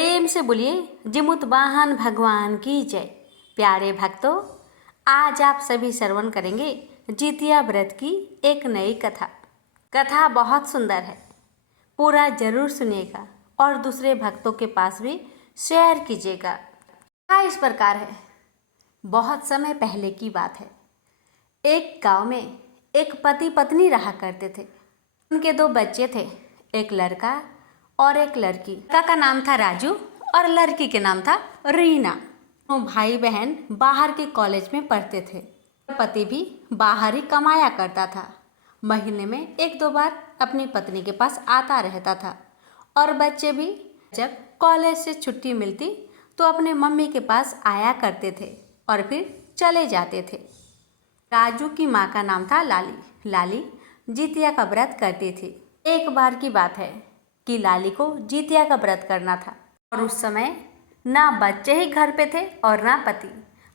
प्रेम से बोलिए जिमुत वाहन भगवान की जय। प्यारे भक्तों, आज आप सभी श्रवण करेंगे जितिया व्रत की एक नई कथा। कथा बहुत सुंदर है, पूरा जरूर सुनिएगा और दूसरे भक्तों के पास भी शेयर कीजिएगा। कथा इस प्रकार है। बहुत समय पहले की बात है। एक गांव में एक पति पत्नी रहा करते थे। उनके दो बच्चे थे, एक लड़का और एक लड़की। लड़का का नाम था राजू और लड़की के नाम था रीना। दोनों भाई बहन बाहर के कॉलेज में पढ़ते थे। पति भी बाहर ही कमाया करता था। महीने में एक दो बार अपनी पत्नी के पास आता रहता था और बच्चे भी जब कॉलेज से छुट्टी मिलती तो अपने मम्मी के पास आया करते थे और फिर चले जाते थे। राजू की माँ का नाम था लाली। लाली जितिया का व्रत करती थी। एक बार की बात है कि लाली को जितिया का व्रत करना था और उस समय ना बच्चे ही घर पे थे और ना पति।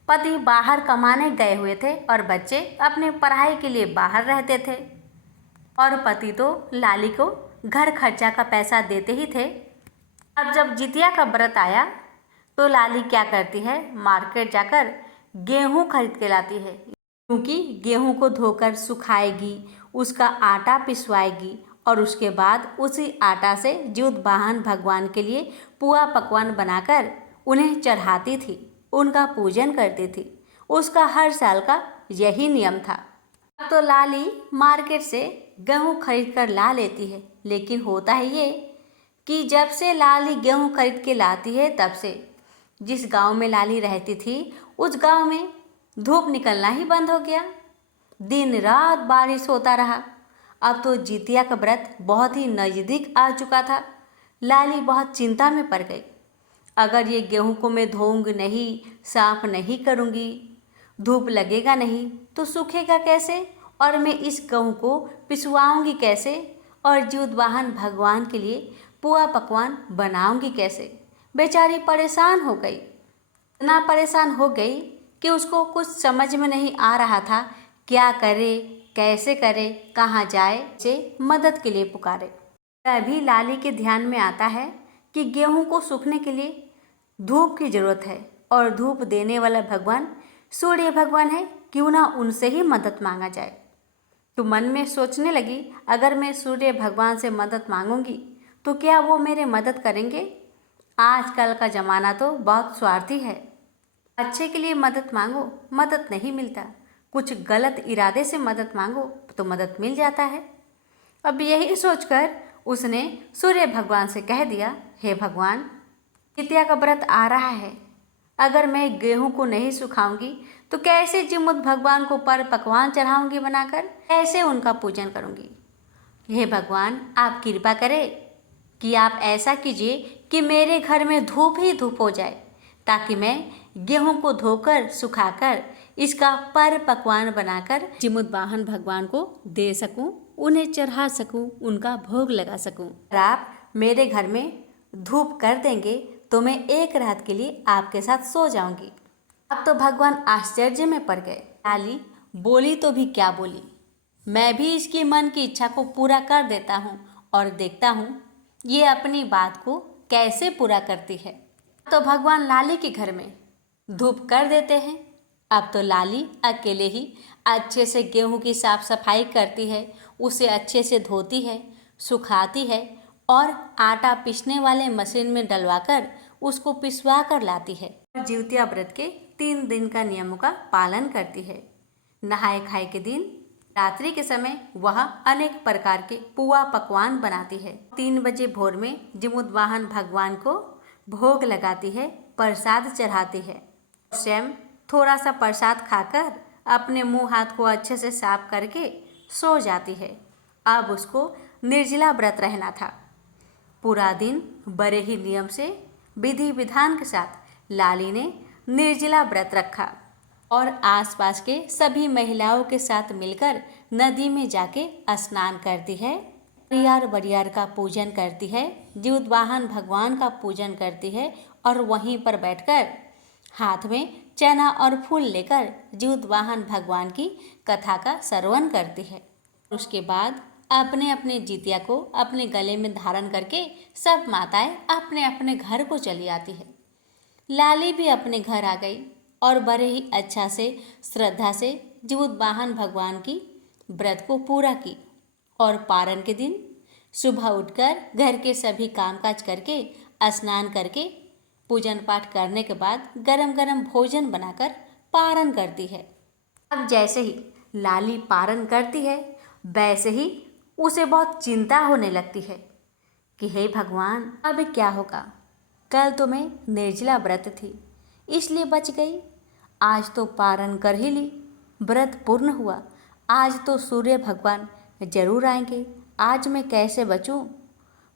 पति बाहर कमाने गए हुए थे और बच्चे अपने पढ़ाई के लिए बाहर रहते थे और पति तो लाली को घर खर्चा का पैसा देते ही थे। अब जब जितिया का व्रत आया तो लाली क्या करती है, मार्केट जाकर गेहूं खरीद के लाती है, क्योंकि गेहूं को धोकर सुखाएगी, उसका आटा पिसवाएगी और उसके बाद उसी आटा से ज्योत वाहन भगवान के लिए पुआ पकवान बनाकर उन्हें चढ़ाती थी, उनका पूजन करती थी। उसका हर साल का यही नियम था। अब तो लाली मार्केट से गेहूं खरीद कर ला लेती है, लेकिन होता है ये कि जब से लाली गेहूं खरीद के लाती है तब से जिस गांव में लाली रहती थी उस गांव में धूप निकलना ही बंद हो गया। दिन रात बारिश होता रहा। अब तो जितिया का व्रत बहुत ही नज़दीक आ चुका था। लाली बहुत चिंता में पड़ गई। अगर ये गेहूं को मैं धोऊंगी नहीं, साफ नहीं करूंगी, धूप लगेगा नहीं तो सूखेगा कैसे और मैं इस गेहूं को पिसवाऊंगी कैसे और ज्योत वाहन भगवान के लिए पुआ पकवान बनाऊंगी कैसे। बेचारी परेशान हो गई, इतना परेशान हो गई कि उसको कुछ समझ में नहीं आ रहा था क्या करे, कैसे करे, कहाँ जाए, से मदद के लिए पुकारे। तभी लाली के ध्यान में आता है कि गेहूं को सूखने के लिए धूप की जरूरत है और धूप देने वाला भगवान सूर्य भगवान है, क्यों ना उनसे ही मदद मांगा जाए। तो मन में सोचने लगी, अगर मैं सूर्य भगवान से मदद मांगूंगी तो क्या वो मेरे मदद करेंगे। आजकल का ज़माना तो बहुत स्वार्थी है। अच्छे के लिए मदद मांगो, मदद नहीं मिलता। कुछ गलत इरादे से मदद मांगो तो मदद मिल जाता है। अब यही सोचकर उसने सूर्य भगवान से कह दिया, हे भगवान, जितिया का व्रत आ रहा है, अगर मैं गेहूं को नहीं सुखाऊंगी तो कैसे जिमुत भगवान को पर पकवान चढ़ाऊंगी बनाकर, कैसे उनका पूजन करूंगी। हे भगवान, आप कृपा करें कि आप ऐसा कीजिए कि मेरे घर में धूप ही धूप हो जाए, ताकि मैं गेहूं को धोकर सुखाकर इसका पर पकवान बनाकर जिमुत वाहन भगवान को दे सकूं, उन्हें चढ़ा सकूं, उनका भोग लगा सकूं। अगर आप मेरे घर में धूप कर देंगे तो मैं एक रात के लिए आपके साथ सो जाऊंगी। अब तो भगवान आश्चर्य में पड़ गए। लाली बोली तो भी क्या बोली, मैं भी इसकी मन की इच्छा को पूरा कर देता हूँ और देखता हूँ ये अपनी बात को कैसे पूरा करती है। तो भगवान लाली के घर में धूप कर देते हैं। अब तो लाली अकेले ही अच्छे से गेहूं की साफ सफाई करती है, उसे अच्छे से धोती है, सुखाती है और आटा पीसने वाले मशीन में डलवाकर उसको पिसवा कर लाती है। जितिया व्रत के 3 दिन का नियमों का पालन करती है। नहाए खाए के दिन रात्रि के समय वह अनेक प्रकार के पुआ पकवान बनाती है। 3 बजे भोर में जिमुत वाहन भगवान को भोग लगाती है, प्रसाद चढ़ाती है। स्वयं थोड़ा सा प्रसाद खाकर अपने मुंह हाथ को अच्छे से साफ करके सो जाती है। अब उसको निर्जला व्रत रहना था। पूरा दिन बड़े ही नियम से विधि विधान के साथ लाली ने निर्जला व्रत रखा और आसपास के सभी महिलाओं के साथ मिलकर नदी में जाके स्नान करती है, बरियार बरियार का पूजन करती है, ज्योत वाहन भगवान का पूजन करती है और वहीं पर बैठकर हाथ में चना और फूल लेकर ज्योत वाहन भगवान की कथा का श्रवण करती है। उसके बाद अपने अपने जितिया को अपने गले में धारण करके सब माताएं अपने अपने घर को चली आती है। लाली भी अपने घर आ गई और बड़े ही अच्छा से श्रद्धा से जीवत वाहन भगवान की व्रत को पूरा की। और पारण के दिन सुबह उठकर घर के सभी कामकाज करके स्नान करके पूजन पाठ करने के बाद गरम गरम भोजन बनाकर पारण करती है। अब जैसे ही लाली पारण करती है वैसे ही उसे बहुत चिंता होने लगती है कि हे भगवान अब क्या होगा। कल तो मैं निर्जला व्रत थी इसलिए बच गई, आज तो पारण कर ही ली, व्रत पूर्ण हुआ, आज तो सूर्य भगवान जरूर आएंगे, आज मैं कैसे बचूं।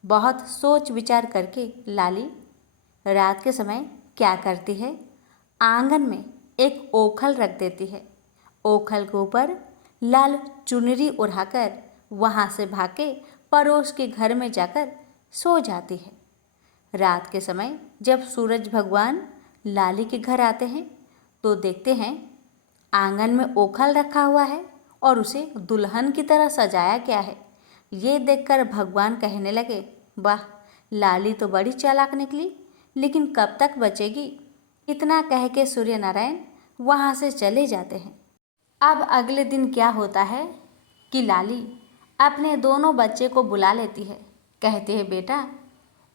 बहुत सोच विचार करके लाली रात के समय क्या करती है, आंगन में एक ओखल रख देती है। ओखल के ऊपर लाल चुनरी ओढ़ाकर वहाँ से भाग के पड़ोस के घर में जाकर सो जाती है। रात के समय जब सूरज भगवान लाली के घर आते हैं तो देखते हैं आंगन में ओखल रखा हुआ है और उसे दुल्हन की तरह सजाया गया है। ये देखकर भगवान कहने लगे, वाह लाली तो बड़ी चालाक निकली, लेकिन कब तक बचेगी। इतना कह के सूर्य नारायण वहाँ से चले जाते हैं। अब अगले दिन क्या होता है कि लाली अपने दोनों बच्चे को बुला लेती है। कहते हैं बेटा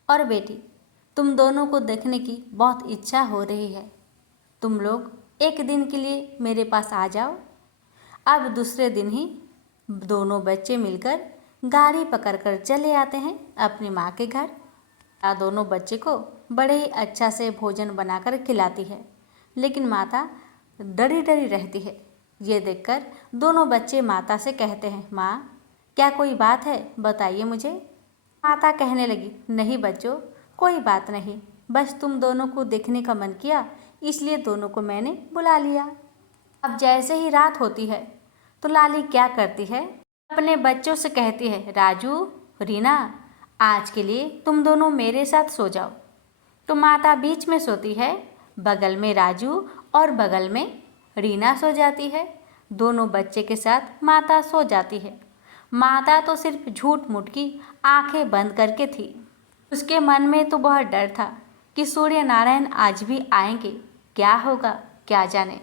और बेटी, तुम दोनों को देखने की बहुत इच्छा हो रही है, तुम लोग एक दिन के लिए मेरे पास आ जाओ। अब दूसरे दिन ही दोनों बच्चे मिलकर गाड़ी पकड़कर चले आते हैं अपनी माँ के घर। दोनों बच्चे को बड़े ही अच्छा से भोजन बनाकर खिलाती है, लेकिन माता डरी डरी रहती है। ये देखकर दोनों बच्चे माता से कहते हैं, माँ क्या कोई बात है, बताइए मुझे। माता कहने लगी, नहीं बच्चों कोई बात नहीं, बस तुम दोनों को देखने का मन किया इसलिए दोनों को मैंने बुला लिया। अब जैसे ही रात होती है तो लाली क्या करती है, अपने बच्चों से कहती है, राजू रीना आज के लिए तुम दोनों मेरे साथ सो जाओ। तो माता बीच में सोती है, बगल में राजू और बगल में रीना सो जाती है। दोनों बच्चे के साथ माता सो जाती है। माता तो सिर्फ झूठ मूठ की आंखें बंद करके थी। उसके मन में तो बहुत डर था कि सूर्य नारायण आज भी आएंगे, क्या होगा क्या जाने।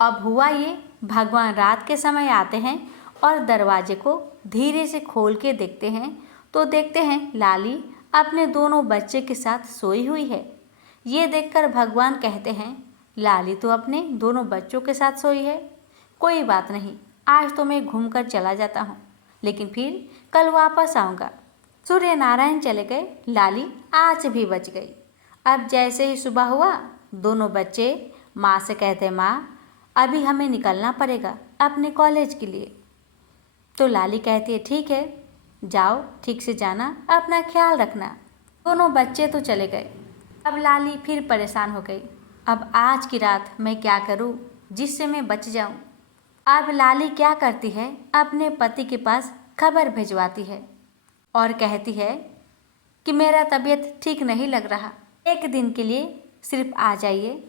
अब हुआ ये, भगवान रात के समय आते हैं और दरवाजे को धीरे से खोल के देखते हैं तो देखते हैं लाली अपने दोनों बच्चे के साथ सोई हुई है। ये देखकर भगवान कहते हैं, लाली तो अपने दोनों बच्चों के साथ सोई है, कोई बात नहीं, आज तो मैं घूमकर चला जाता हूँ, लेकिन फिर कल वापस आऊँगा। सूर्य नारायण चले गए, लाली आज भी बच गई। अब जैसे ही सुबह हुआ दोनों बच्चे माँ से कहते हैं, माँ अभी हमें निकलना पड़ेगा अपने कॉलेज के लिए। तो लाली कहती है, ठीक है जाओ, ठीक से जाना, अपना ख्याल रखना। दोनों बच्चे तो चले गए। अब लाली फिर परेशान हो गई, अब आज की रात मैं क्या करूं जिससे मैं बच जाऊं। अब लाली क्या करती है, अपने पति के पास खबर भिजवाती है और कहती है कि मेरा तबीयत ठीक नहीं लग रहा, एक दिन के लिए सिर्फ आ जाइए।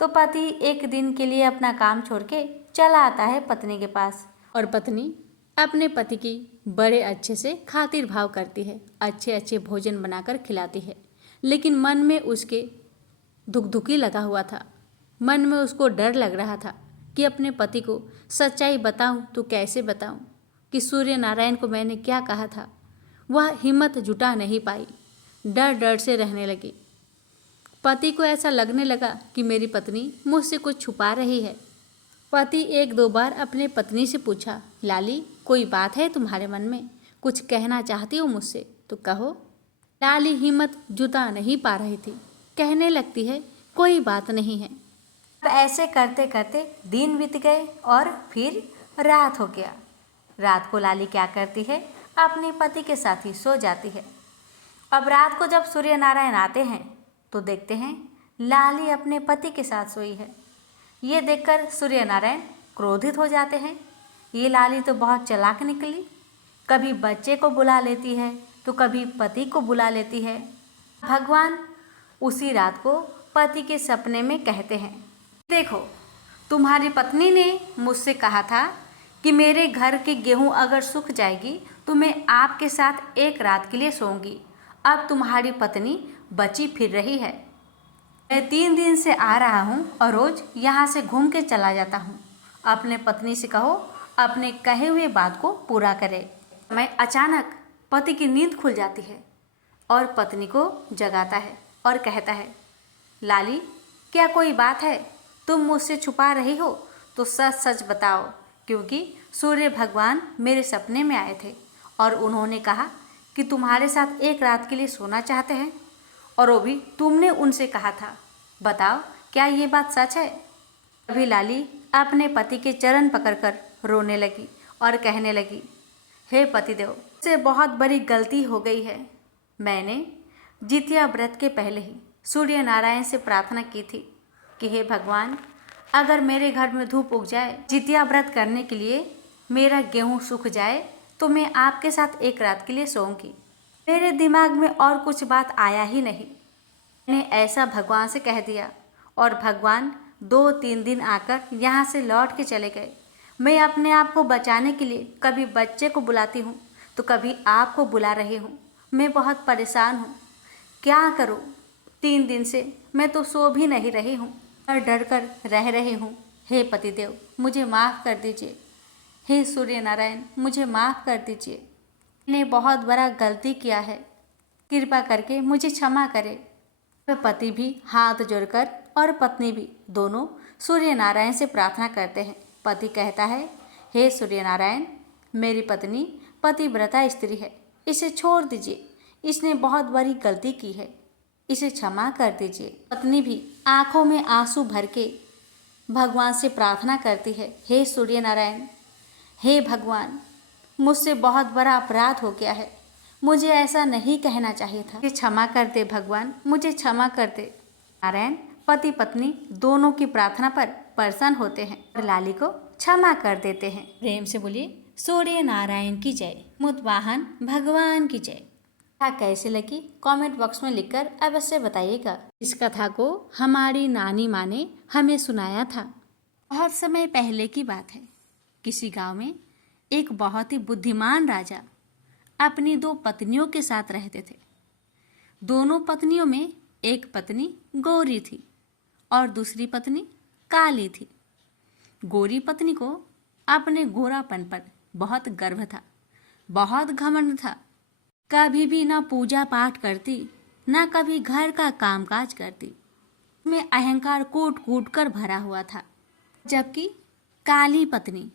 तो पति एक दिन के लिए अपना काम छोड़ के चला आता है पत्नी के पास और पत्नी अपने पति की बड़े अच्छे से खातिर भाव करती है, अच्छे अच्छे भोजन बनाकर खिलाती है। लेकिन मन में उसके धुकधुकी लगा हुआ था, मन में उसको डर लग रहा था कि अपने पति को सच्चाई बताऊं तो कैसे बताऊं कि सूर्य नारायण को मैंने क्या कहा था। वह हिम्मत जुटा नहीं पाई, डर डर से रहने लगी। पति को ऐसा लगने लगा कि मेरी पत्नी मुझसे कुछ छुपा रही है। पति एक दो बार अपने पत्नी से पूछा, लाली कोई बात है तुम्हारे मन में, कुछ कहना चाहती हो मुझसे तो कहो। लाली हिम्मत जुटा नहीं पा रही थी, कहने लगती है कोई बात नहीं है। अब ऐसे करते करते दिन बीत गए और फिर रात हो गया। रात को लाली क्या करती है, अपने पति के साथ ही सो जाती है। अब रात को जब सूर्य नारायण आते हैं तो देखते हैं लाली अपने पति के साथ सोई है। ये देखकर सूर्य नारायण क्रोधित हो जाते हैं, ये लाली तो बहुत चालाक निकली, कभी बच्चे को बुला लेती है तो कभी पति को बुला लेती है। भगवान उसी रात को पति के सपने में कहते हैं, देखो तुम्हारी पत्नी ने मुझसे कहा था कि मेरे घर की गेहूं अगर सूख जाएगी तो मैं आपके साथ एक रात के लिए सोऊंगी। अब तुम्हारी पत्नी बची फिर रही है। मैं 3 दिन से आ रहा हूँ और रोज यहाँ से घूम के चला जाता हूँ। अपने पत्नी से कहो अपने कहे हुए बात को पूरा करे। मैं अचानक पति की नींद खुल जाती है और पत्नी को जगाता है और कहता है, लाली क्या कोई बात है? तुम मुझसे छुपा रही हो तो सच सच बताओ, क्योंकि सूर्य भगवान मेरे सपने में आए थे और उन्होंने कहा कि तुम्हारे साथ एक रात के लिए सोना चाहते हैं, और वो भी तुमने उनसे कहा था। बताओ क्या ये बात सच है? अभी लाली अपने पति के चरण पकड़कर रोने लगी और कहने लगी, हे पतिदेव, मुझसे बहुत बड़ी गलती हो गई है। मैंने जितिया व्रत के पहले ही सूर्य नारायण से प्रार्थना की थी कि हे भगवान, अगर मेरे घर में धूप उग जाए, जितिया व्रत करने के लिए मेरा गेहूं सूख जाए तो मैं आपके साथ एक रात के लिए सोऊंगी। मेरे दिमाग में और कुछ बात आया ही नहीं। मैंने ऐसा भगवान से कह दिया और भगवान 2-3 दिन आकर यहाँ से लौट के चले गए। मैं अपने आप को बचाने के लिए कभी बच्चे को बुलाती हूँ तो कभी आपको बुला रही हूँ। मैं बहुत परेशान हूँ, क्या करूँ? 3 दिन से मैं तो सो भी नहीं रही हूँ और डर कर रह रही हूँ। हे पतिदेव, मुझे माफ़ कर दीजिए। हे सूर्य नारायण, मुझे माफ़ कर दीजिए। मैंने बहुत बड़ा गलती किया है, कृपा करके मुझे क्षमा करें। पति भी हाथ जोड़कर और पत्नी भी दोनों सूर्य नारायण से प्रार्थना करते हैं। पति कहता है, हे सूर्य नारायण, मेरी पत्नी पतिव्रता स्त्री है, इसे छोड़ दीजिए, इसने बहुत बड़ी गलती की है, इसे क्षमा कर दीजिए। पत्नी भी आंखों में आंसू भर के भगवान से प्रार्थना करती है, हे सूर्य नारायण, हे भगवान, मुझसे बहुत बड़ा अपराध हो गया है, मुझे ऐसा नहीं कहना चाहिए था, मुझे क्षमा कर दे भगवान, मुझे क्षमा कर दे। नारायण पति पत्नी दोनों की प्रार्थना पर प्रसन्न होते हैं और लाली को क्षमा कर देते हैं। प्रेम से बोलिए सूर्य नारायण की जय, मुतवाहन भगवान की जय। कथा कैसे लगी कमेंट बॉक्स में लिखकर अवश्य बताइएगा। इस कथा को हमारी नानी माँ ने हमें सुनाया था। बहुत समय पहले की बात है। किसी गांव में एक बहुत ही बुद्धिमान राजा अपनी 2 पत्नियों के साथ रहते थे। दोनों पत्नियों में एक पत्नी गोरी थी और दूसरी पत्नी काली थी। गोरी पत्नी को अपने गोरापन पर बहुत गर्व था, बहुत घमंड था। कभी भी ना पूजा पाठ करती, ना कभी घर का कामकाज करती। में अहंकार कूट कूट कर भरा हुआ था। जबकि काली पत्नी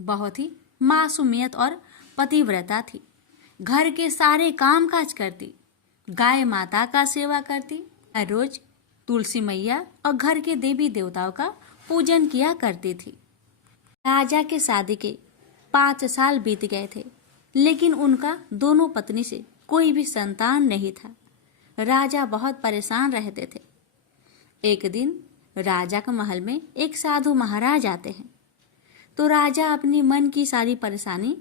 बहुत ही मासूमियत और पतिव्रता थी। घर के सारे काम काज करती, गाय माता का सेवा करती, रोज तुलसी मैया और घर के देवी देवताओं का पूजन किया करती थी। राजा के शादी के 5 साल बीत गए थे, लेकिन उनका दोनों पत्नी से कोई भी संतान नहीं था। राजा बहुत परेशान रहते थे। एक दिन राजा के महल में एक साधु महाराज आते हैं, तो राजा अपनी मन की सारी परेशानी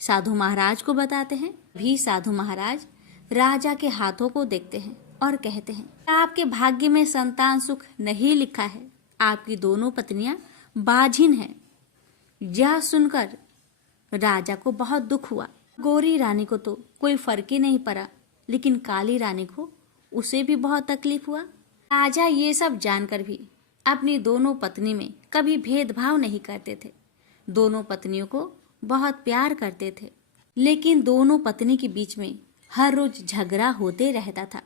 साधु महाराज को बताते हैं। भी साधु महाराज राजा के हाथों को देखते हैं और कहते हैं, आपके भाग्य में संतान सुख नहीं लिखा है, आपकी दोनों पत्नियां बाझिन हैं। यह सुनकर राजा को बहुत दुख हुआ। गोरी रानी को तो कोई फर्क ही नहीं पड़ा, लेकिन काली रानी को उसे भी बहुत तकलीफ हुआ। राजा ये सब जानकर भी अपनी दोनों पत्नी में कभी भेदभाव नहीं करते थे। दोनों पत्नियों को बहुत प्यार करते थे, लेकिन दोनों पत्नी के बीच में हर रोज झगड़ा होते रहता था,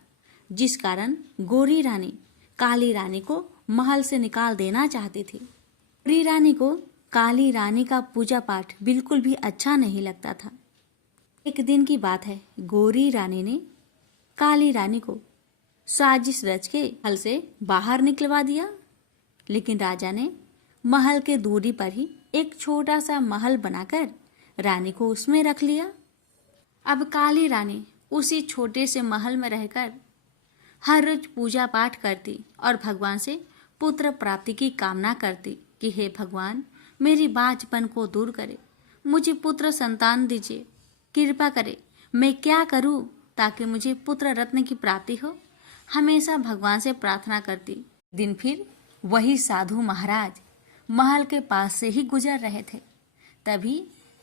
जिस कारण गोरी रानी काली रानी को महल से निकाल देना चाहती थी। गोरी रानी को काली रानी का पूजा पाठ बिल्कुल भी अच्छा नहीं लगता था। एक दिन की बात है, गोरी रानी ने काली रानी को साजिश रच के महल से बाहर निकलवा दिया, लेकिन राजा ने महल के दूरी पर ही एक छोटा सा महल बनाकर रानी को उसमें रख लिया। अब काली रानी उसी छोटे से महल में रहकर हर रोज पूजा पाठ करती और भगवान से पुत्र प्राप्ति की कामना करती कि हे भगवान, मेरी बाझपन को दूर करे, मुझे पुत्र संतान दीजिए, कृपा करे, मैं क्या करूं ताकि मुझे पुत्र रत्न की प्राप्ति हो। हमेशा भगवान से प्रार्थना करती। दिन फिर वही साधु महाराज महल के पास से ही गुजर रहे थे। तभी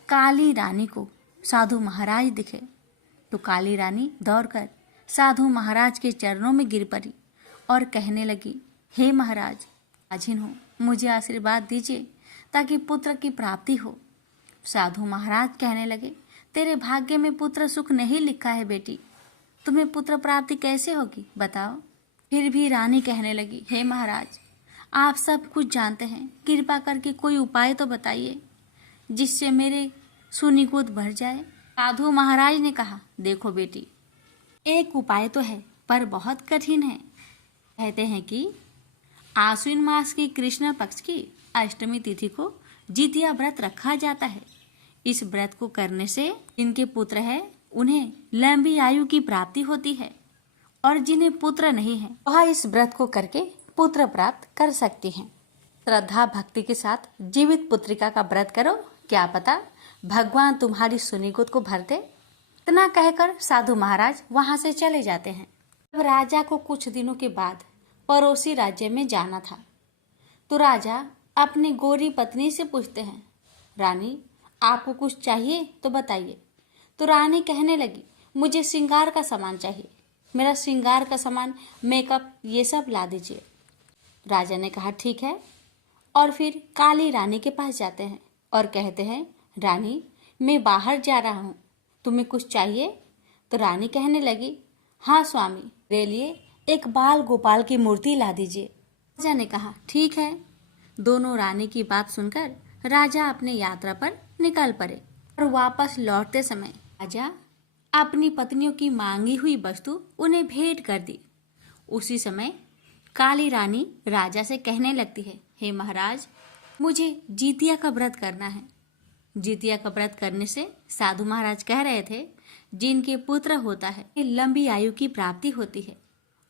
काली रानी को साधु महाराज दिखे तो काली रानी दौड़कर साधु महाराज के चरणों में गिर पड़ी और कहने लगी, हे महाराज, आजीन हूँ, मुझे आशीर्वाद दीजिए ताकि पुत्र की प्राप्ति हो। साधु महाराज कहने लगे, तेरे भाग्य में पुत्र सुख नहीं लिखा है बेटी, तुम्हें पुत्र प्राप्ति कैसे होगी बताओ। फिर भी रानी कहने लगी, हे महाराज, आप सब कुछ जानते हैं, कृपा करके कोई उपाय तो बताइए जिससे मेरे सुनिकुत भर जाए। साधु महाराज ने कहा, देखो बेटी, एक उपाय तो है पर बहुत कठिन है। कहते हैं कि आश्विन मास की कृष्ण पक्ष की अष्टमी तिथि को जितिया व्रत रखा जाता है। इस व्रत को करने से जिनके पुत्र है उन्हें लंबी आयु की प्राप्ति होती है और जिन्हें पुत्र नहीं है वह इस व्रत को करके पुत्र प्राप्त कर सकती हैं। श्रद्धा भक्ति के साथ जीवित पुत्रिका का व्रत करो, क्या पता भगवान तुम्हारी सुनिकुत को भर दे। इतना कहकर साधु महाराज वहां से चले जाते हैं। अब राजा को कुछ दिनों के बाद पड़ोसी राज्य में जाना था तो राजा अपनी गोरी पत्नी से पूछते हैं, रानी, आपको कुछ चाहिए तो बताइए। तो रानी कहने लगी, मुझे श्रृंगार का सामान चाहिए, मेरा श्रृंगार का सामान, मेकअप, ये सब ला दीजिए। राजा ने कहा, ठीक है, और फिर काली रानी के पास जाते हैं और कहते हैं, रानी, मैं बाहर जा रहा हूँ, तुम्हें कुछ चाहिए? तो रानी कहने लगी, हाँ स्वामी, मेरे लिए एक बाल गोपाल की मूर्ति ला दीजिए। राजा ने कहा, ठीक है। दोनों रानी की बात सुनकर राजा अपनी यात्रा पर निकल पड़े और वापस लौटते समय राजा अपनी पत्नियों की मांगी हुई वस्तु उन्हें भेंट कर दी। उसी समय काली रानी राजा से कहने लगती है, हे महाराज, मुझे जितिया का व्रत करना है। जितिया का व्रत करने से साधु महाराज कह रहे थे, जिनके पुत्र होता है लंबी आयु की प्राप्ति होती है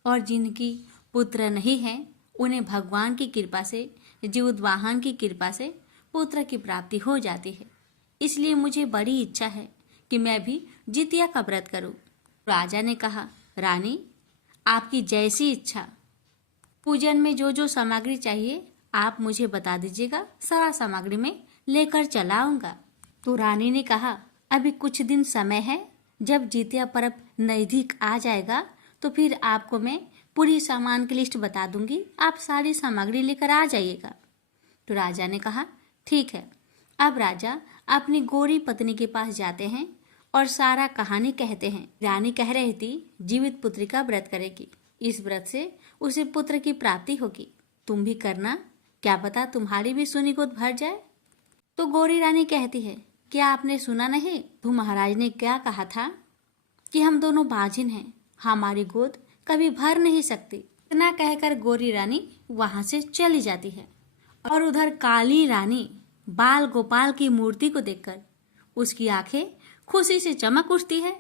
और जिनकी पुत्र नहीं है उन्हें भगवान की कृपा से, जीवोद्वाहन की कृपा से पुत्र की प्राप्ति हो जाती है। इसलिए मुझे बड़ी इच्छा है कि मैं भी जितिया का व्रत करूं। राजा ने कहा, रानी, आपकी जैसी इच्छा, पूजन में जो जो सामग्री चाहिए आप मुझे बता दीजिएगा, सारा सामग्री में लेकर चला आऊंगा। तो रानी ने कहा, अभी कुछ दिन समय है, जब जितिया पर्व नजदीक आ जाएगा तो फिर आपको मैं पूरी सामान की लिस्ट बता दूंगी, आप सारी सामग्री लेकर आ जाइएगा। तो राजा ने कहा, ठीक है। अब राजा अपनी गोरी पत्नी के पास जाते हैं और सारा कहानी कहते हैं। रानी कह रही थी, जीवित पुत्री का व्रत करेगी, इस व्रत से उसे पुत्र की प्राप्ति होगी, तुम भी करना, क्या पता तुम्हारी भी सुनिकुत भर जाए। तो गोरी रानी कहती है, क्या आपने सुना नहीं, तो महाराज ने क्या कहा था कि हम दोनों बाजिन हैं, हमारी गोद कभी भर नहीं सकती। इतना कहकर गोरी रानी वहां से चली जाती है और उधर काली रानी बाल गोपाल की मूर्ति को देखकर उसकी आंखें खुशी से चमक उठती है।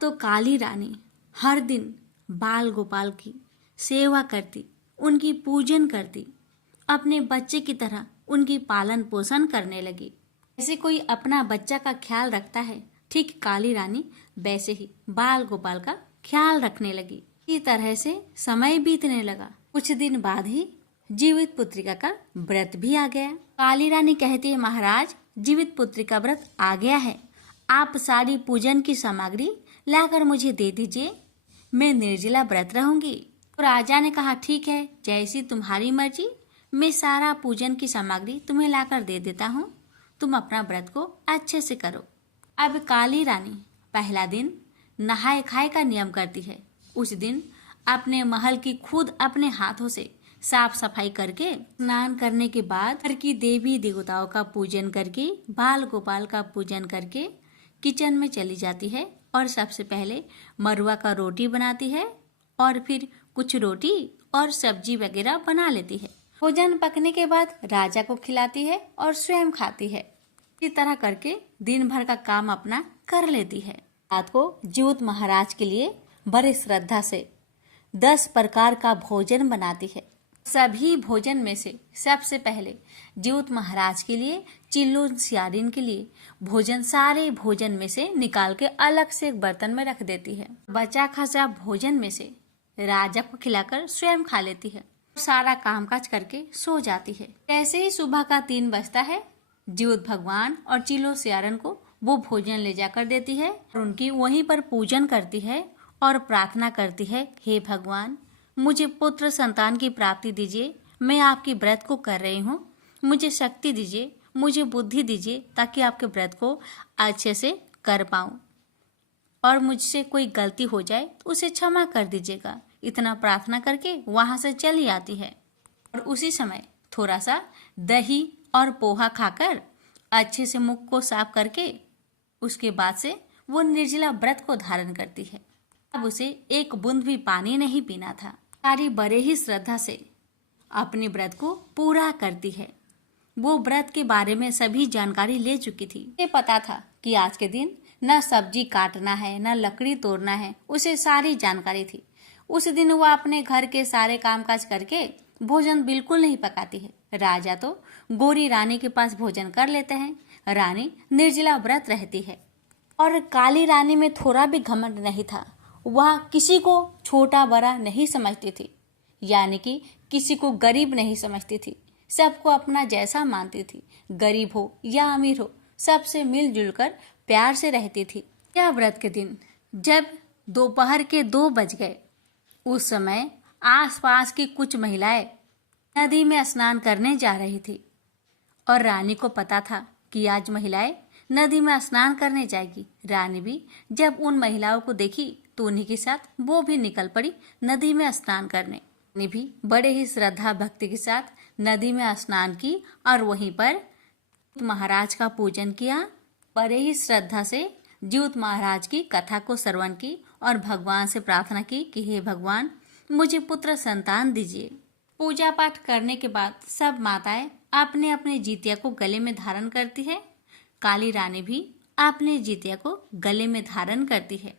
तो काली रानी हर दिन बाल गोपाल की सेवा करती, उनकी पूजन करती, अपने बच्चे की तरह उनकी पालन पोषण करने लगी। जैसे कोई अपना बच्चा का ख्याल रखता है, ठीक काली रानी वैसे ही बाल गोपाल का ख्याल रखने लगी। इसी तरह से समय बीतने लगा। कुछ दिन बाद ही जीवित पुत्रिका का व्रत भी आ गया। काली रानी कहती है, महाराज, जीवित पुत्रिका व्रत आ गया है, आप सारी पूजन की सामग्री लाकर मुझे दे दीजिए, मैं निर्जला व्रत रहूंगी। तो राजा ने कहा, ठीक है, जैसी तुम्हारी मर्जी, मैं सारा पूजन की सामग्री तुम्हें लाकर दे देता हूँ, तुम अपना व्रत को अच्छे से करो। अब काली रानी पहला दिन नहाए खाए का नियम करती है। उस दिन अपने महल की खुद अपने हाथों से साफ सफाई करके, स्नान करने के बाद घर की देवी देवताओं का पूजन करके, बाल गोपाल का पूजन करके किचन में चली जाती है और सबसे पहले मरुआ का रोटी बनाती है और फिर कुछ रोटी और सब्जी वगैरह बना लेती है। भोजन पकने के बाद राजा को खिलाती है और स्वयं खाती है। इसी तरह करके दिन भर का काम अपना कर लेती है। रात को जीवित महाराज के लिए बड़े श्रद्धा से 10 प्रकार का भोजन बनाती है। सभी भोजन में से सबसे पहले जीवित महाराज के लिए, चिल्लू सियारिन के लिए भोजन सारे भोजन में से निकाल के अलग से एक बर्तन में रख देती है। बचा खचा भोजन में से राजा को खिलाकर स्वयं खा लेती है। सारा कामकाज करके सो जाती है। जैसे ही सुबह का 3 बजता है, जीवत भगवान और चिलो सियारन को वो भोजन ले जाकर देती है और उनकी वहीं पर पूजन करती है और प्रार्थना करती है, हे भगवान, मुझे पुत्र संतान की प्राप्ति दीजिए। मैं आपकी व्रत को कर रही हूँ, मुझे शक्ति दीजिए, मुझे बुद्धि दीजिए ताकि आपके व्रत को अच्छे से कर पाऊँ और मुझसे कोई गलती हो जाए तो उसे क्षमा कर दीजिएगा। इतना प्रार्थना करके वहाँ से चली आती है और उसी समय थोड़ा सा दही और पोहा खाकर अच्छे से मुख को साफ करके उसके बाद से वो निर्जला व्रत को धारण करती है। अब उसे एक बूंद भी पानी नहीं पीना था। सारी बड़े ही श्रद्धा से अपने व्रत को पूरा करती है। वो व्रत के बारे में सभी जानकारी ले चुकी थी। उसे पता था कि आज के दिन न सब्जी काटना है न लकड़ी तोड़ना है, उसे सारी जानकारी थी। उस दिन वह अपने घर के सारे कामकाज करके भोजन बिल्कुल नहीं पकाती है। राजा तो गोरी रानी के पास भोजन कर लेते हैं, रानी निर्जला व्रत रहती है। और काली रानी में थोड़ा भी घमंड नहीं था। वह किसी को छोटा बड़ा नहीं समझती थी, यानी कि किसी को गरीब नहीं समझती थी। सबको अपना जैसा मानती थी। गरीब हो या अमीर हो, सबसे मिलजुल कर प्यार से रहती थी। यह व्रत के दिन जब दोपहर के 2 बज गए, उस समय आसपास की कुछ महिलाएं नदी में स्नान करने जा रही थी और रानी को पता था कि आज महिलाएं नदी में स्नान करने जाएगी। रानी भी जब उन महिलाओं को देखी तो उन्हीं के साथ वो भी निकल पड़ी नदी में स्नान करने। रानी भी बड़े ही श्रद्धा भक्ति के साथ नदी में स्नान की और वहीं पर महाराज का पूजन किया। बड़े ही श्रद्धा से जीवत महाराज की कथा को श्रवण की और भगवान से प्रार्थना की कि हे भगवान, मुझे पुत्र संतान दीजिए। पूजा पाठ करने के बाद सब माताएं अपने अपने जितिया को गले में धारण करती है। काली रानी भी अपने जितिया को गले में धारण करती है,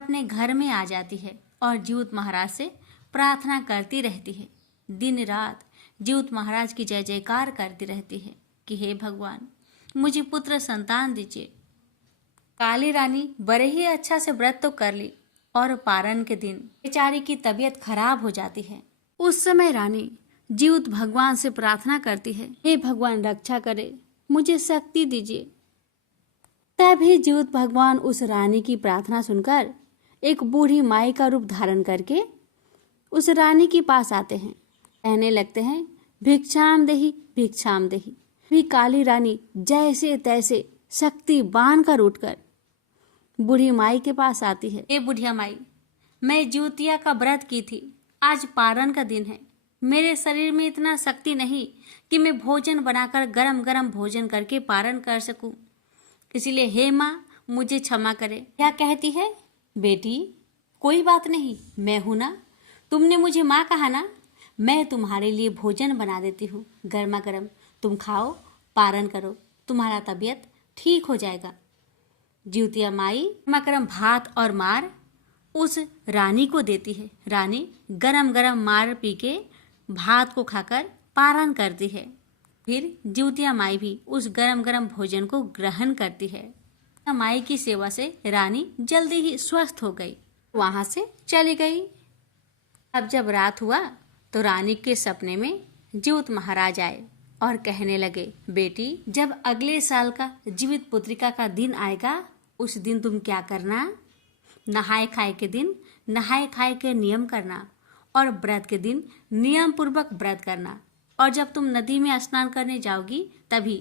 अपने घर में आ जाती है और जीवत महाराज से प्रार्थना करती रहती है। दिन रात जीवत महाराज की जय जयकार करती रहती है कि हे भगवान, मुझे पुत्र संतान दीजिए। काली रानी बड़े ही अच्छा से व्रत तो कर ली और पारण के दिन बेचारी की तबीयत खराब हो जाती है। उस समय रानी जीवत भगवान से प्रार्थना करती है, हे भगवान रक्षा करे, मुझे शक्ति दीजिए। तभी जीवत भगवान उस रानी की प्रार्थना सुनकर एक बूढ़ी माई का रूप धारण करके उस रानी के पास आते हैं। कहने लगते हैं, भिक्षाम देही भिक्षाम देही। भी काली रानी जैसे तैसे शक्ति बांध कर उठकर बूढ़ी माई के पास आती है। ए बुढ़िया माई, मैं ज्योतिया का व्रत की थी, आज पारण का दिन है। मेरे शरीर में इतना शक्ति नहीं कि मैं भोजन बनाकर गरम गरम भोजन करके पारण कर सकूं, इसलिए हे माँ, मुझे क्षमा करे। क्या कहती है? बेटी कोई बात नहीं, मैं हूं ना, तुमने मुझे माँ कहा ना, मैं तुम्हारे लिए भोजन बना देती हूँ गर्मा गर्म, तुम खाओ, पारण करो, तुम्हारा तबीयत ठीक हो जाएगा। ज्योतिया माई गर्मा गर्म भात और मार उस रानी को देती है। रानी गरम गरम मार पी के भात को खाकर पारण करती है। फिर ज्योतिया माई भी उस गरम गरम भोजन को ग्रहण करती है। माई की सेवा से रानी जल्दी ही स्वस्थ हो गई, वहां से चली गई। अब जब रात हुआ तो रानी के सपने में जीवत महाराज आए और कहने लगे, बेटी जब अगले साल का जीवित पुत्रिका का दिन आएगा, उस दिन तुम क्या करना, नहाए खाए के दिन नहाए खाए के नियम करना और व्रत के दिन नियम पूर्वक व्रत करना। और जब तुम नदी में स्नान करने जाओगी तभी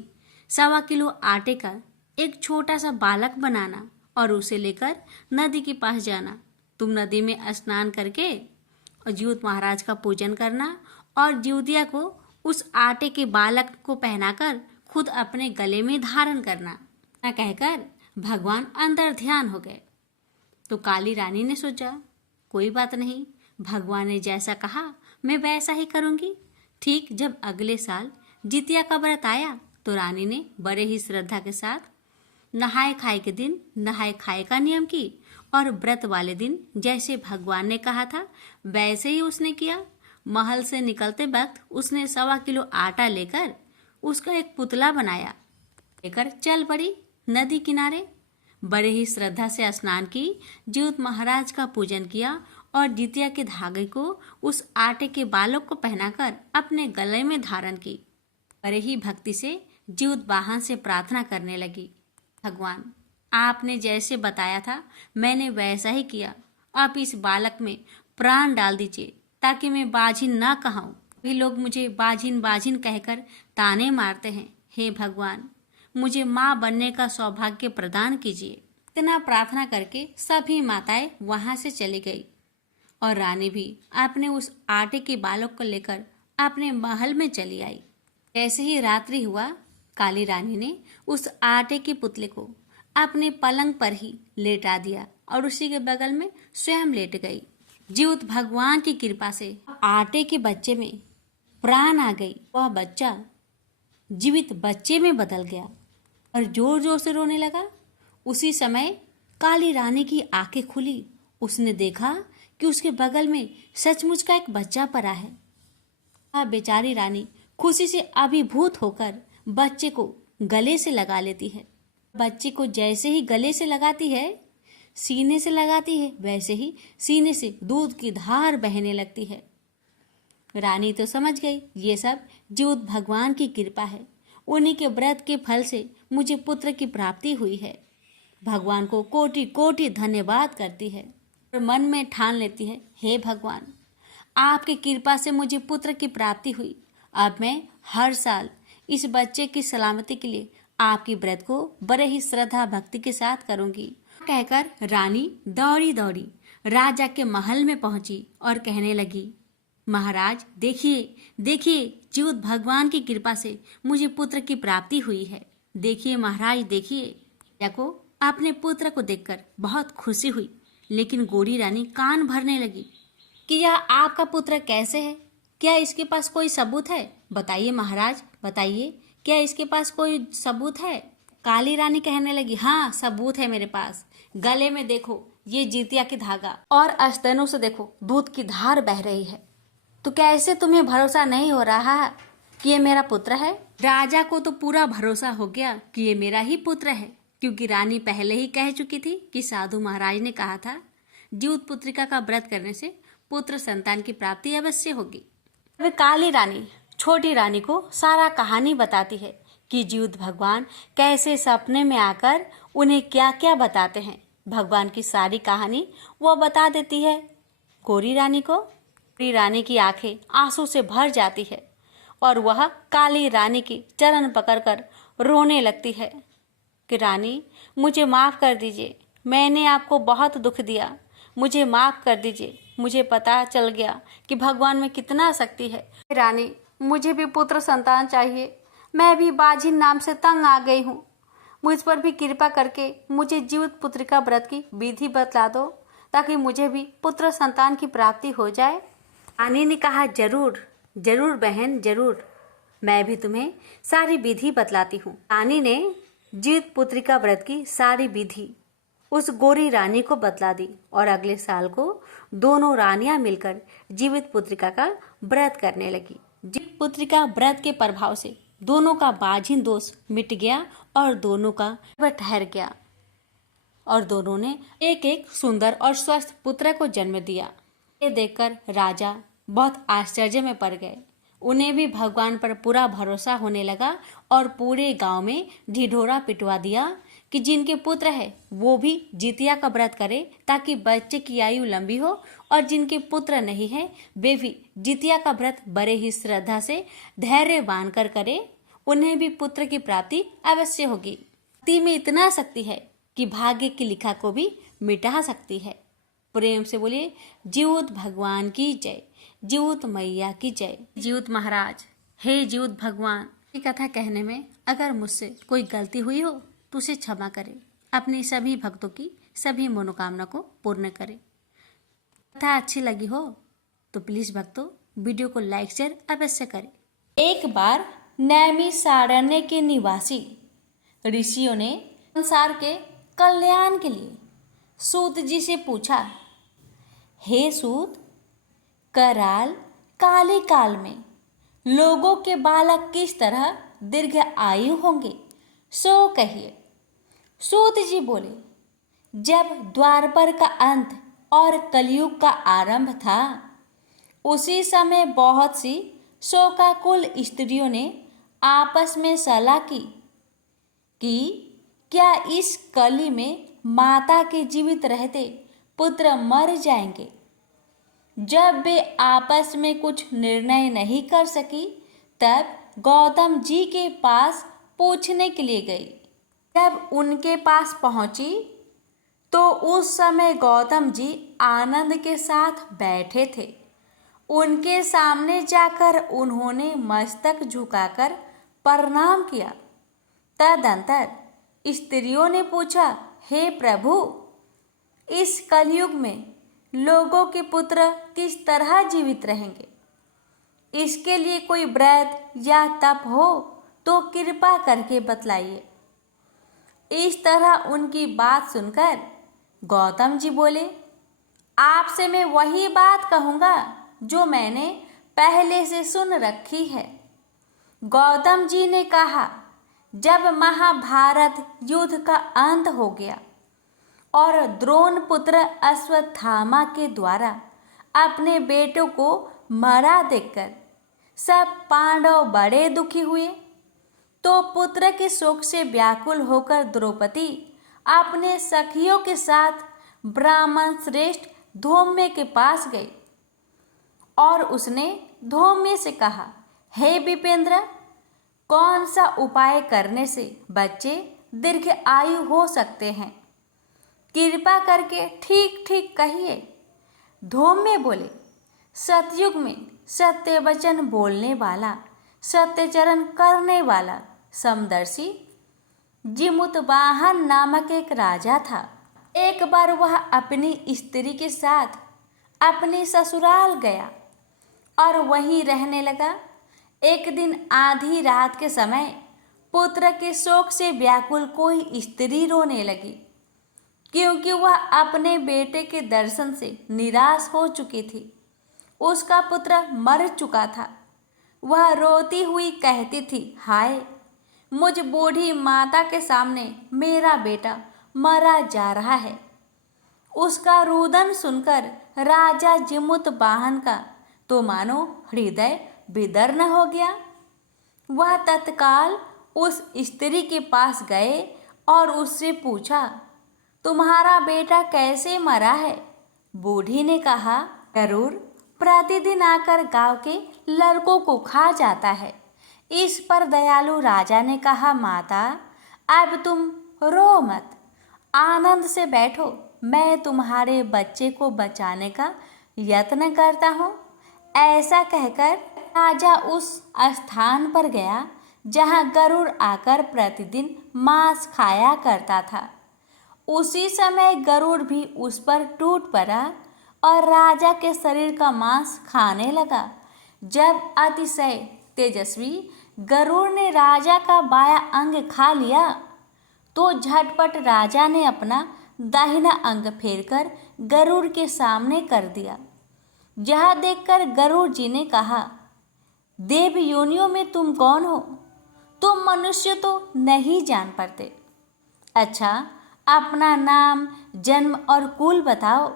1.25 किलो आटे का एक छोटा सा बालक बनाना और उसे लेकर नदी के पास जाना। तुम नदी में स्नान करके और जीवत महाराज का पूजन करना और ज्योतिया को उस आटे के बालक को पहनाकर खुद अपने गले में धारण करना। ना कहकर भगवान अंदर ध्यान हो गए। तो काली रानी ने सोचा, कोई बात नहीं, भगवान ने जैसा कहा मैं वैसा ही करूंगी। ठीक जब अगले साल जितिया का व्रत आया तो रानी ने बड़े ही श्रद्धा के साथ नहाए खाए के दिन नहाए खाए का नियम की और व्रत वाले दिन जैसे भगवान ने कहा था वैसे ही उसने किया। महल से निकलते वक्त उसने 1.25 किलो आटा लेकर उसका एक पुतला बनाया, लेकर चल पड़ी नदी किनारे। बड़े ही श्रद्धा से स्नान की, जीवत महाराज का पूजन किया और जितिया के धागे को उस आटे के बालक को पहनाकर अपने गले में धारण की। बड़े ही भक्ति से जीवत वाहन से प्रार्थना करने लगी, भगवान, आपने जैसे बताया था मैंने वैसा ही किया। आप इस बालक में प्राण डाल दीजिए ताकि मैं बाझिन ना कहूँ। भी लोग मुझे बाझिन बाझिन कहकर ताने मारते हैं। हे भगवान, मुझे माँ बनने का सौभाग्य प्रदान कीजिए। इतना प्रार्थना करके सभी माताएं वहां से चली गई और रानी भी अपने उस आटे के बालक को लेकर अपने महल में चली आई। जैसे ही रात्रि हुआ, काली रानी ने उस आटे के पुतले को अपने पलंग पर ही लेटा दिया और उसी के बगल में स्वयं लेट गई। जीवत भगवान की कृपा से आटे के बच्चे में प्राण आ गई। वह बच्चा जीवित बच्चे में बदल गया और जोर जोर से रोने लगा। उसी समय काली रानी की आंखें खुली। उसने देखा कि उसके बगल में सचमुच का एक बच्चा पड़ा है। वह बेचारी रानी खुशी से अभिभूत होकर बच्चे को गले से लगा लेती है। बच्चे को जैसे ही गले से लगाती है, सीने से लगाती है, वैसे ही सीने से दूध की धार बहने लगती है। रानी तो समझ गई ये सब जीवत भगवान की कृपा है। उन्हीं के व्रत के फल से मुझे पुत्र की प्राप्ति हुई है। भगवान को कोटि कोटि धन्यवाद करती है और मन में ठान लेती है, हे भगवान, आपकी कृपा से मुझे पुत्र की प्राप्ति हुई। अब मैं हर साल इस बच्चे की सलामती के लिए आपकी व्रत को बड़े ही श्रद्धा भक्ति के साथ करूंगी। कहकर रानी दौड़ी दौड़ी राजा के महल में पहुंची और कहने लगी, महाराज देखिए देखिए, जीवत भगवान की कृपा से मुझे पुत्र की प्राप्ति हुई है। देखिए महाराज देखिए। राजा को अपने पुत्र को देखकर बहुत खुशी हुई, लेकिन गोरी रानी कान भरने लगी कि यह आपका पुत्र कैसे है? क्या इसके पास कोई सबूत है? बताइए महाराज, बताइए, क्या इसके पास कोई सबूत है? काली रानी कहने लगी, हाँ सबूत है मेरे पास। गले में देखो ये जीतिया की धागा और स्तनों से देखो दूध की धार बह रही है। तो कैसे तुम्हें भरोसा नहीं हो रहा कि ये मेरा पुत्र है? राजा को तो पूरा भरोसा हो गया कि ये मेरा ही पुत्र है, क्योंकि रानी पहले ही कह चुकी थी कि साधु महाराज ने कहा था जीवत पुत्रिका का व्रत करने से पुत्र संतान की प्राप्ति अवश्य होगी। वे काली रानी छोटी रानी को सारा कहानी बताती है कि जीवत भगवान कैसे सपने में आकर उन्हें क्या क्या बताते हैं। भगवान की सारी कहानी वो बता देती है गोरी रानी को। गोरी रानी की आंखें आंसू से भर जाती है और वह काली रानी की चरण पकड़कर रोने लगती है कि रानी, मुझे माफ़ कर दीजिए, मैंने आपको बहुत दुख दिया, मुझे माफ़ कर दीजिए। मुझे पता चल गया कि भगवान में कितना शक्ति है। रानी, मुझे भी पुत्र संतान चाहिए, मैं भी बाझिन नाम से तंग आ गई हूँ। मुझ पर भी कृपा करके मुझे जीवित पुत्रिका व्रत की विधि बतला दो ताकि मुझे भी पुत्र संतान की प्राप्ति हो जाए। रानी ने कहा, जरूर जरूर बहन जरूर, मैं भी तुम्हें सारी विधि बतलाती हूँ। रानी ने जीवित पुत्रिका व्रत की सारी विधि उस गोरी रानी को बतला दी और अगले साल को दोनों रानियां मिलकर जीवित पुत्रिका का व्रत करने लगी। जीवित पुत्रिका व्रत के प्रभाव से दोनों का बाझिन दोष मिट गया और दोनों का वह ठहर गया और दोनों ने एक एक सुंदर और स्वस्थ पुत्र को जन्म दिया। ये देखकर राजा बहुत आश्चर्य में पड़ गए। उन्हें भी भगवान पर पूरा भरोसा होने लगा और पूरे गांव में ढिढोरा पिटवा दिया कि जिनके पुत्र है वो भी जितिया का व्रत करे ताकि बच्चे की आयु लंबी हो, और जिनके पुत्र नहीं है वे भी जितिया का व्रत बड़े ही श्रद्धा से धैर्य बांधकर करे, उन्हें भी पुत्र की प्राप्ति अवश्य होगी। भक्ति में इतना शक्ति है कि भाग्य की लिखा को भी मिटा सकती है। प्रेम से बोलिए, जीवत भगवान की जय, जीवत मैया की जय। जीवत महाराज, हे जीवत भगवान, ये कथा कहने में अगर मुझसे कोई गलती हुई हो तो उसे क्षमा करें। अपने सभी भक्तों की सभी मनोकामना को पूर्ण करें। कथा अच्छी लगी हो तो प्लीज भक्तों वीडियो को लाइक शेयर अवश्य करें। एक बार नैमिषारण्य के निवासी ऋषियों ने संसार के कल्याण के लिए सूत जी से पूछा, हे सूत, कराल काले काल में लोगों के बालक किस तरह दीर्घ आयु होंगे, सो कहिए। सूत जी बोले, जब द्वापर का अंत और कलयुग का आरंभ था, उसी समय बहुत सी शोकाकुल स्त्रियों ने आपस में सलाह की कि क्या इस कली में माता के जीवित रहते पुत्र मर जाएंगे। जब वे आपस में कुछ निर्णय नहीं कर सकी तब गौतम जी के पास पूछने के लिए गई। जब उनके पास पहुंची तो उस समय गौतम जी आनंद के साथ बैठे थे। उनके सामने जाकर उन्होंने मस्तक झुकाकर प्रणाम किया। तदंतर स्त्रियों ने पूछा, हे प्रभु, इस कलयुग में लोगों के पुत्र किस तरह जीवित रहेंगे? इसके लिए कोई व्रत या तप हो तो कृपा करके बतलाइए। इस तरह उनकी बात सुनकर गौतम जी बोले, आपसे मैं वही बात कहूँगा जो मैंने पहले से सुन रखी है। गौतम जी ने कहा, जब महाभारत युद्ध का अंत हो गया और द्रोण पुत्र अश्वत्थामा के द्वारा अपने बेटों को मरा देखकर सब पांडव बड़े दुखी हुए, तो पुत्र के शोक से व्याकुल होकर द्रौपदी अपने सखियों के साथ ब्राह्मण श्रेष्ठ धौम्य के पास गई और उसने धौम्य से कहा, हे विपेंद्र, कौन सा उपाय करने से बच्चे दीर्घ आयु हो सकते हैं? कृपा करके ठीक ठीक कहिए। धौम्य बोले, सतयुग में सत्य वचन बोलने वाला, सत्यचरण करने वाला समदर्शी जिमुतवाहन नामक एक राजा था। एक बार वह अपनी स्त्री के साथ अपने ससुराल गया और वहीं रहने लगा। एक दिन आधी रात के समय पुत्र के शोक से व्याकुल कोई स्त्री रोने लगी, क्योंकि वह अपने बेटे के दर्शन से निराश हो चुकी थी। उसका पुत्र मर चुका था। वह रोती हुई कहती थी, हाय, मुझ बूढ़ी माता के सामने मेरा बेटा मरा जा रहा है। उसका रुदन सुनकर राजा जिमुतवाहन का तो मानो हृदय विदीर्ण हो गया। वह तत्काल उस स्त्री के पास गए और उससे पूछा, तुम्हारा बेटा कैसे मरा है? बूढ़ी ने कहा, गरुड़ प्रतिदिन आकर गांव के लड़कों को खा जाता है। इस पर दयालु राजा ने कहा, माता, अब तुम रो मत, आनंद से बैठो, मैं तुम्हारे बच्चे को बचाने का यत्न करता हूँ। ऐसा कहकर राजा उस स्थान पर गया जहाँ गरुड़ आकर प्रतिदिन मांस खाया करता था। उसी समय गरुड़ भी उस पर टूट पड़ा और राजा के शरीर का मांस खाने लगा। जब अतिशय तेजस्वी गरुड़ ने राजा का बायां अंग खा लिया तो झटपट राजा ने अपना दाहिना अंग फेरकर गरुड़ के सामने कर दिया। यह देखकर गरुड़ जी ने कहा, देव योनियों में तुम कौन हो? तुम मनुष्य तो नहीं जान पाते। अच्छा, अपना नाम, जन्म और कुल बताओ।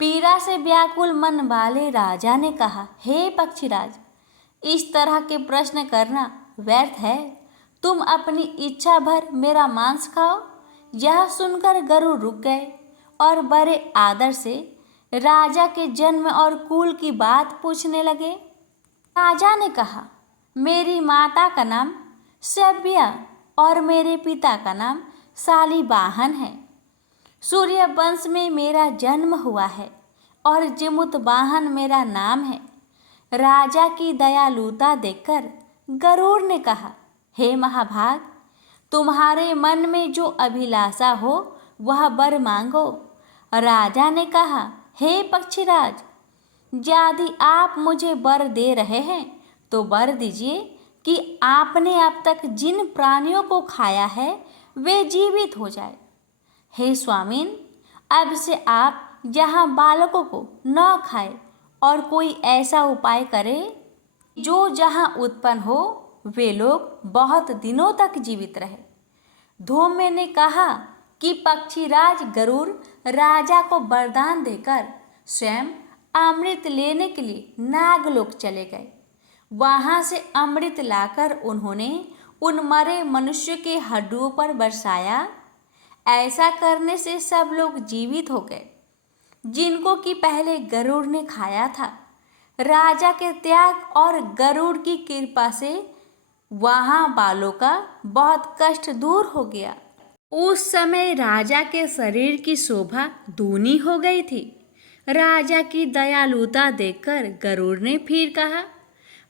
पीड़ा से व्याकुल मन वाले राजा ने कहा, हे पक्षीराज, इस तरह के प्रश्न करना व्यर्थ है। तुम अपनी इच्छा भर मेरा मांस खाओ। यह सुनकर गरुड़ रुक गए और बड़े आदर से राजा के जन्म और कुल की बात पूछने लगे। राजा ने कहा, मेरी माता का नाम सभ्या और मेरे पिता का नाम शालिवाहन है। सूर्य वंश में मेरा जन्म हुआ है और जिमुतवाहन मेरा नाम है। राजा की दयालुता देखकर गरुड़ ने कहा, हे महाभाग, तुम्हारे मन में जो अभिलाषा हो वह वर मांगो। राजा ने कहा, हे पक्षीराज, यदि आप मुझे वर दे रहे हैं तो वर दीजिए कि आपने अब तक जिन प्राणियों को खाया है वे जीवित हो जाए। हे स्वामीन, अब से आप यहाँ बालकों को न खाए और कोई ऐसा उपाय करे जो जहाँ उत्पन्न हो वे लोग बहुत दिनों तक जीवित रहे। धौम्य ने कहा कि पक्षीराज गरुड़ राजा को वरदान देकर स्वयं अमृत लेने के लिए नागलोक चले गए। वहां से अमृत लाकर उन्होंने उन मरे मनुष्य के हड्डियों पर बरसाया। ऐसा करने से सब लोग जीवित हो गए, जिनको कि पहले गरुड़ ने खाया था। राजा के त्याग और गरुड़ की कृपा से वहां बालों का बहुत कष्ट दूर हो गया। उस समय राजा के शरीर की शोभा दूनी हो गई थी। राजा की दयालुता देखकर गरुड़ ने फिर कहा,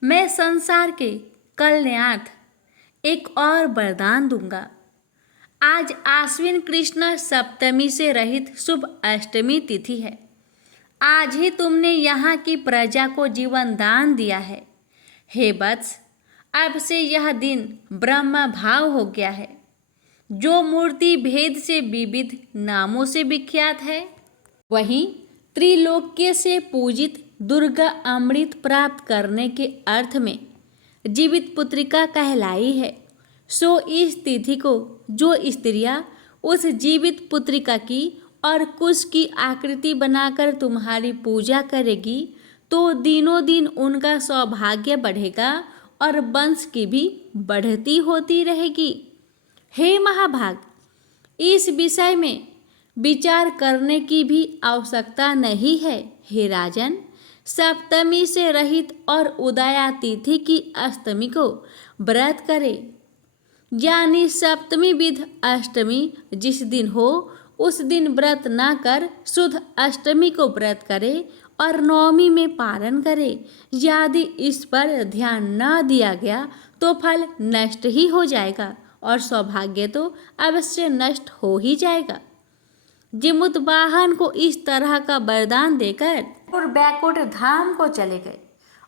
मैं संसार के कल्याणार्थ एक और वरदान दूंगा। आज आश्विन कृष्ण सप्तमी से रहित शुभ अष्टमी तिथि है। आज ही तुमने यहाँ की प्रजा को जीवन दान दिया है। हे वत्स, अब से यह दिन ब्रह्म भाव हो गया है, जो मूर्ति भेद से विविध नामों से विख्यात है। वहीं त्रिलोक्य से पूजित दुर्गा अमृत प्राप्त करने के अर्थ में जीवित पुत्रिका कहलाई है। सो इस तिथि को जो स्त्रियां उस जीवित पुत्रिका की और कुश की आकृति बनाकर तुम्हारी पूजा करेगी, तो दिनों दिन उनका सौभाग्य बढ़ेगा और वंश की भी बढ़ती होती रहेगी। हे महाभाग, इस विषय में विचार करने की भी आवश्यकता नहीं है। हे राजन, सप्तमी से रहित और उदया तिथि की अष्टमी को व्रत करे, यानी सप्तमी विध अष्टमी जिस दिन हो उस दिन व्रत ना कर शुद्ध अष्टमी को व्रत करे और नवमी में पारण करे। यदि इस पर ध्यान न दिया गया तो फल नष्ट ही हो जाएगा और सौभाग्य तो अवश्य नष्ट हो ही जाएगा। जिमुतवाहन को इस तरह का वरदान देकर और बैकुंठ धाम को चले गए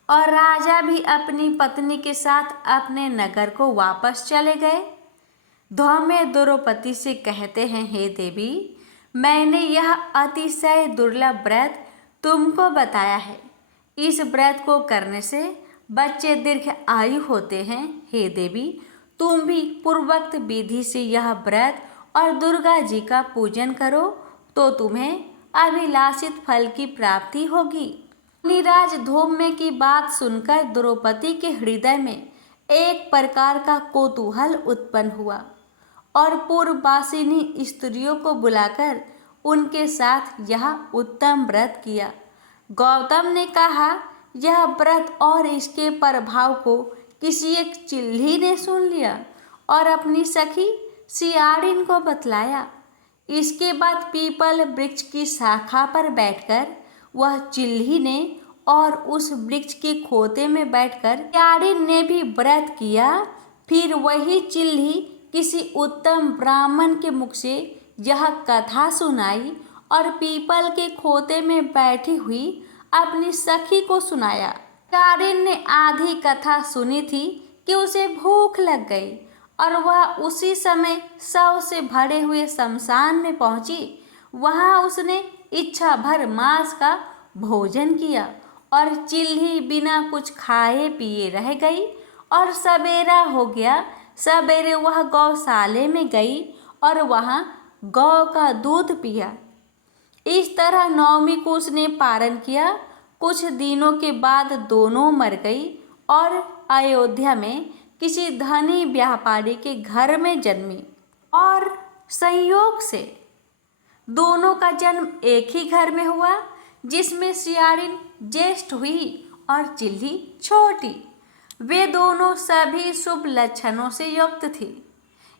और राजा भी अपनी पत्नी के साथ अपने नगर को वापस चले गए। धौम्य द्रौपदी से कहते हैं, हे देवी, मैंने यह अतिशय दुर्लभ व्रत तुमको बताया है। इस व्रत को करने से बच्चे दीर्घ आयु होते हैं। हे देवी, तुम भी पूर्वोक्त विधि से यह व्रत और दुर्गा जी का पूजन करो, तो तुम्हें अभिलाषित फल की प्राप्ति होगी। निराज धौम्य की बात सुनकर द्रौपदी के हृदय में एक प्रकार का कौतूहल उत्पन्न हुआ और पूर्ववासिनी स्त्रियों को बुलाकर उनके साथ यह उत्तम व्रत किया। गौतम ने कहा, यह व्रत और इसके प्रभाव को किसी एक चिल्ली ने सुन लिया और अपनी सखी सियाड़िन को बतलाया। इसके बाद पीपल वृक्ष की शाखा पर बैठकर वह चिल्ली ने और उस वृक्ष के खोते में बैठकर सियाड़िन ने भी व्रत किया। फिर वही चिल्ली किसी उत्तम ब्राह्मण के मुख से यह कथा सुनाई और पीपल के खोते में बैठी हुई अपनी सखी को सुनाया। सियाड़िन ने आधी कथा सुनी थी कि उसे भूख लग गई और वह उसी समय शव से भरे हुए शमशान में पहुंची। वहां उसने इच्छा भर मांस का भोजन किया और चिल्ली बिना कुछ खाए पिए रह गई और सवेरा हो गया। सवेरे वह गौशाले में गई और वहां गौ का दूध पिया। इस तरह नवमी को उसने पारण किया। कुछ दिनों के बाद दोनों मर गई और अयोध्या में किसी धनी व्यापारी के घर में जन्मी और संयोग से दोनों का जन्म एक ही घर में हुआ, जिसमें सियाड़िन ज्येष्ठ हुई और चिल्ली छोटी। वे दोनों सभी शुभ लक्षणों से युक्त थी,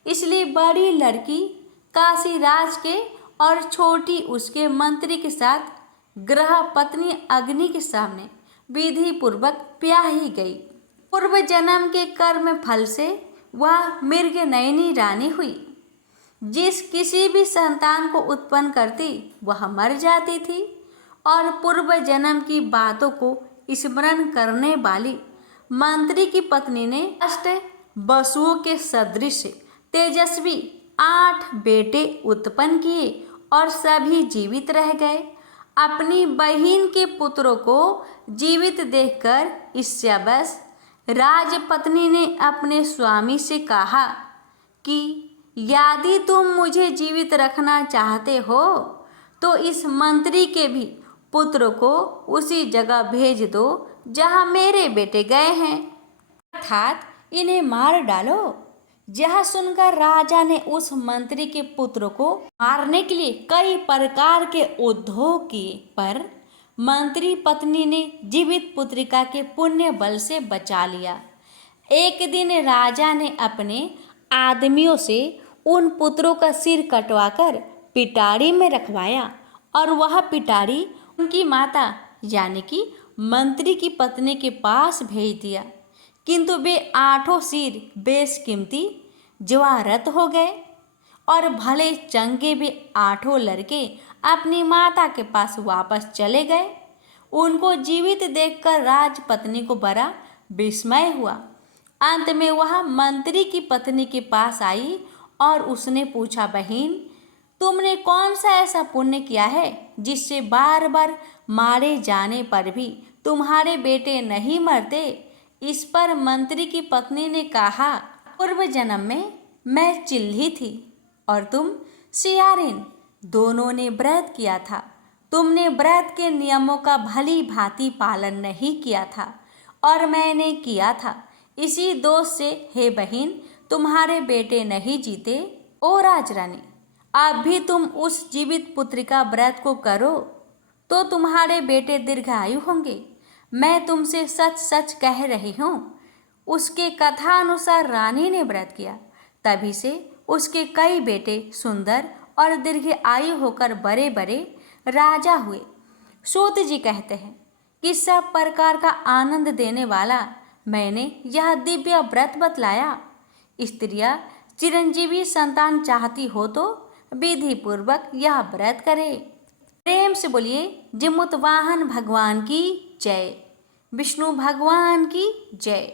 इसलिए बड़ी लड़की काशीराज के और छोटी उसके मंत्री के साथ ग्रह पत्नी अग्नि के सामने विधि पूर्वक ब्याही गई। पूर्व जन्म के कर्म फल से वह मृगनयनी रानी हुई। जिस किसी भी संतान को उत्पन्न करती वह मर जाती थी और पूर्व जन्म की बातों को स्मरण करने वाली मंत्री की पत्नी ने अष्ट वसुओं के सदृश तेजस्वी 8 बेटे उत्पन्न किए और सभी जीवित रह गए। अपनी बहिन के पुत्रों को जीवित देखकर ईर्ष्यावश राजपत्नी ने अपने स्वामी से कहा कि यदि तुम मुझे जीवित रखना चाहते हो तो इस मंत्री के भी पुत्र को उसी जगह भेज दो जहाँ मेरे बेटे गए हैं, अर्थात इन्हें मार डालो। यह सुनकर राजा ने उस मंत्री के पुत्र को मारने के लिए कई प्रकार के उद्योग किए, पर मंत्री पत्नी ने जीवित पुत्रिका के पुण्य बल से बचा लिया। एक दिन राजा ने अपने आदमियों से उन पुत्रों का सिर कटवाकर पिटारी में रखवाया और वह पिटारी उनकी माता यानी कि मंत्री की पत्नी के पास भेज दिया, किंतु वे 8 सिर बेशकीमती ज्वारत हो गए और भले चंगे वे 8 लड़के अपनी माता के पास वापस चले गए। उनको जीवित देखकर राजपत्नी को बड़ा विस्मय हुआ। अंत में वह मंत्री की पत्नी के पास आई और उसने पूछा, बहन, तुमने कौन सा ऐसा पुण्य किया है जिससे बार बार मारे जाने पर भी तुम्हारे बेटे नहीं मरते? इस पर मंत्री की पत्नी ने कहा, पूर्व जन्म में मैं चिल्ली थी और तुम सियारिन, दोनों ने व्रत किया था। तुमने व्रत के नियमों का भली भांति पालन नहीं किया था और मैंने किया था। इसी दोष से हे बहन, तुम्हारे बेटे नहीं जीते। ओ राजरानी, अब भी तुम उस जीवित पुत्रिका व्रत को करो तो तुम्हारे बेटे दीर्घायु होंगे। मैं तुमसे सच सच कह रही हूँ। उसके कथा अनुसार रानी ने व्रत किया, तभी से उसके कई बेटे सुंदर और दीर्घायु होकर बड़े बड़े राजा हुए। सूत जी कहते हैं कि सब प्रकार का आनंद देने वाला मैंने यह दिव्य व्रत बतलाया। स्त्रियां चिरंजीवी संतान चाहती हो तो विधि पूर्वक यह व्रत करे। प्रेम से बोलिए जिमुत वाहन भगवान की जय, विष्णु भगवान की जय।